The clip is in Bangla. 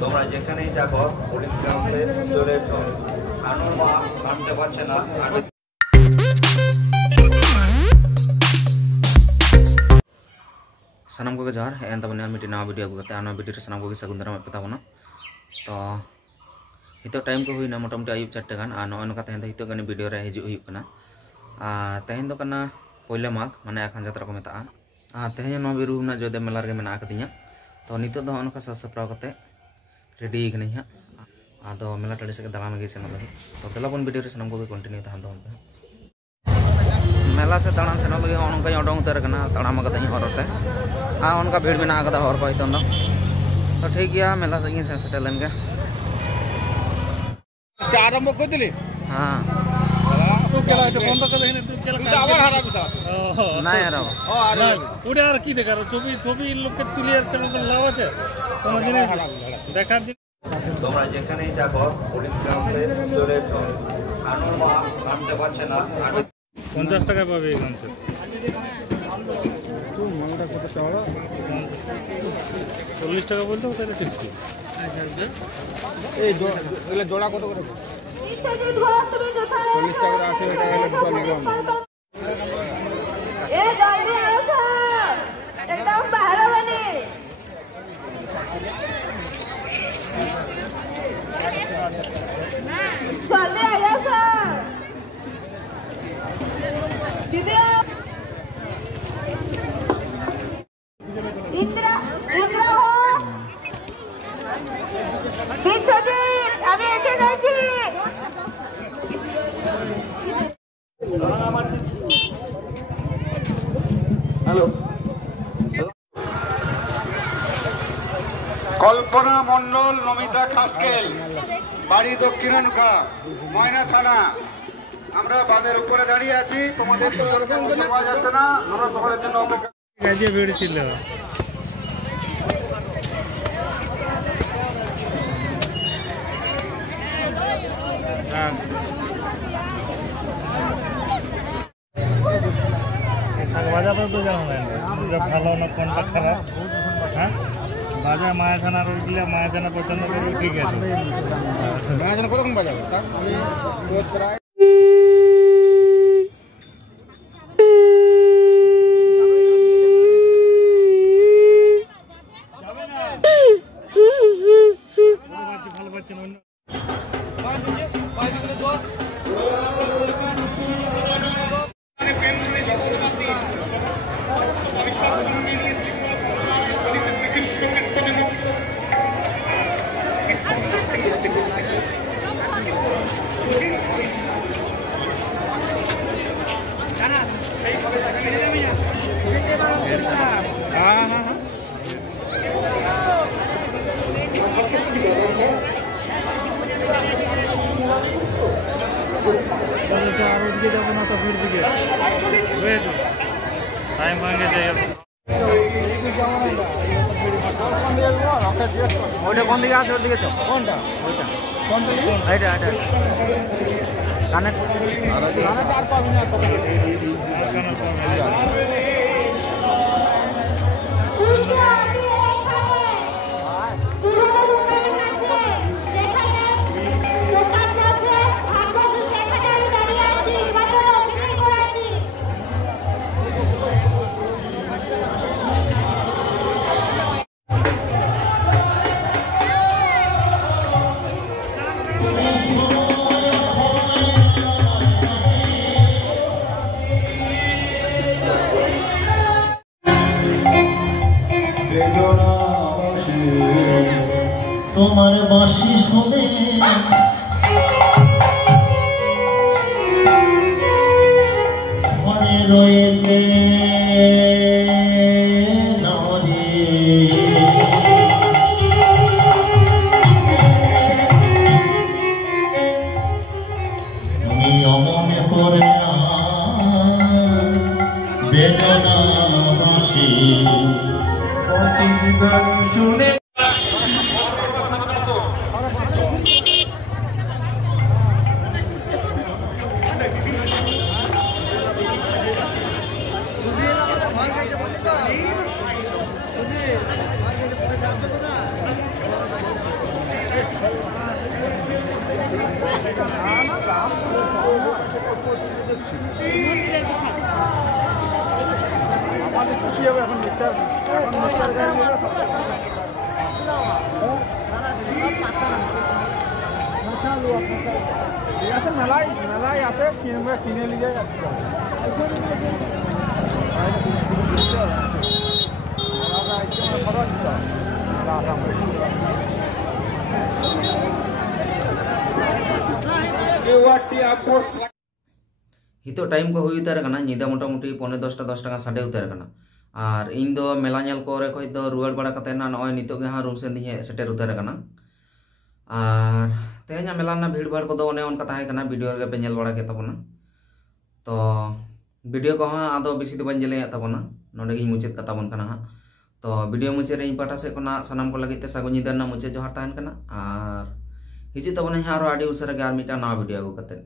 তোমরা যেখানেই থাকো পুলিশ গ্রাউন্ডে চলে এসো। আনুর মা আনতে পারছে না। सानाम को जोहार हेन तबने मिट्टी नवा वीडियो अगुते नवा वीडियो सानाम को सगुन दाराम पे ताबना तो हितो टाइम को हुईना मोटामुटी आयुब 4 गान आ नय नका तहेन हितो गानी वीडियो रे हिजु हुई कना आ तहेन दो कना पहले माघ माने आखान जात्रा को मेता आ तहेन नो बिरु ना जोदे मेला रे मेना आकदिया तो नितो दो नका सब सप्राव कते रेडी कनी हा आदो मेला टाड़ी से दालान गे सेन लगी तो देलाबन वीडियो रे सानाम को कंटिन्यू तहन दो मेला से दालान सेन लगी उनका ओडों उतर कना ताड़ाम कते हरते आ उनका भीड़ में आकदा हर को हितन तो ठीक गया मेला से से सेटल लेन के आरंभ कर दिले हां तू केला तो बंद कर देने तू केला तू आवर हरा बिसा ना यार ना उडे यार की देखा ছবি লোক কে ক্লিয়ার করে লাভ আছে তোমার জিনিস দেখা দিন তোমরা যেখানেই থাকো পুলিশ গ্রাউন্ডে চলে এসো। আনুর মা আনতে পারছে না। 50 টাকা পাবে এখান থেকে তুই মাংটা কত চাওয়া 40 টাকা বলতো তাহলে ঠিক আছে এই এগুলা জোড়া কত করে 40 টাকা আছে এটা হলো দুটো নিলাম এ জলদি আসো একদম বাইরে বনে জলদি আসো দিদি ইন্দ্রা বিশ্বজিৎ আমি এসে গেছি হ্যালো কল্পনা মণ্ডল নমিতা খাসকেল বাড়ি দক্ষিণানুকা ময়না থানা আমরা বাঁধের উপরে দাঁড়িয়ে আছি তোমাদের তো পাওয়া যাচ্ছে না আমরা তোমাদের জন্য অপেক্ষা গাজে ভিড় ছিল হ্যাঁ বাজার তো জানো না ভালো না কোনটা খারাপ হ্যাঁ বাজার মায়াখানা রোড দিলে মায়াখানা পছন্দ করবে ঠিক আছে মায়াখানা কতক্ষণ বাজাবে ভালো পাচ্ছেন टाइम मांगे चाहिए ওটা কোন দিকে আছে ওর দিকে চল কোনটা ওইটা কোনটা এইটা এইটা কানে কানে চার পাবি না তো তোমার বাঁশি শুনে মনে রয়েছে তুমি অমনে করে বেদনা বাঁশি শুনে মেলায় আছে কিনে নিয়ে যাচ্ছে हितो टाइम को हुई उतार कना निदा मोटामुटी 9:30 10 साढ़े उतार कना और इन दो मेला नेल कोरे खoj दो रुआड़ बड़ा कते ना नय नितो गे हा रूम सेन दिए सेटर उतार कना और तेहना मेला ना भीड़ भाड़ को दो ओने उनका ताहे कना वीडियो रे पे नेल बड़ा के तबना तो वीडियो को हा आदो बेसी दो बन जले तबना नोडे गी मुचेत कता बन कना हा तो वीडियो मुचे रे पाटा से कोना सनाम को लगी ते सागु निदा ना मुचे जोहार ताहन कना और हिजु तबना हा आरो आडी उसरा गे आर मिटा ना वीडियो को कते